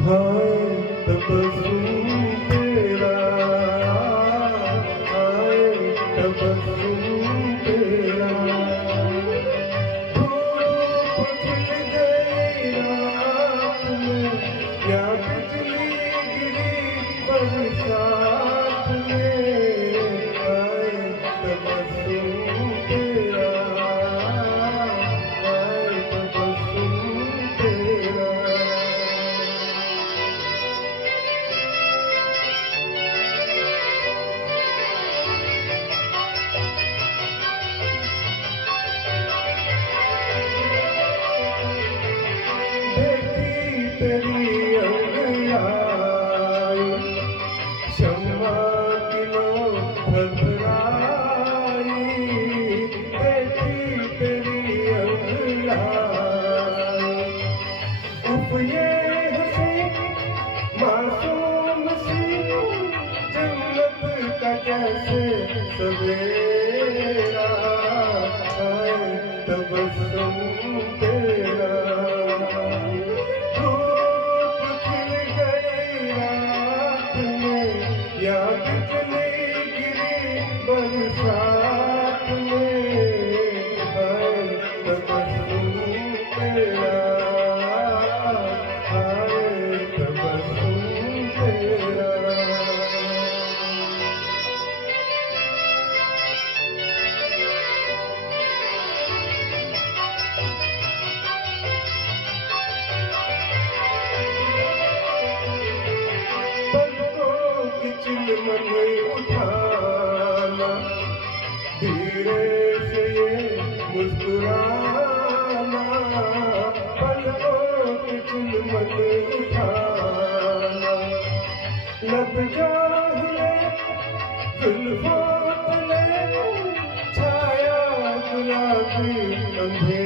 हाय तबस्सुम तेरा, हाय तबस्सुम तेरा। धूप खिल गई रात में या बिजली गिरी बरसात में, हाय तबस्सुम तेरा, हाय तबस्सुम तेरा। देखी तेरी अंगड़ाई, शम्मा की लो थरथराई। देखी तेरी अंगड़ाई, उफ ये हंसी मासूम सी, जन्नत का कैसे सवेरा, हाय तबस्सुम तेरा। धूप खिल गई रात में या बिजली गिरी बरसात में, हाय तबस्सुम तेरा, हाय तबस्सुम तेरा। पलकों की चिलमन उठाना, धीरे से ये मुस्कुराना। पलकों की चिलमन उठाना, लब जाहिले जुल्फों तले छाया गुलाबी अंधेरा।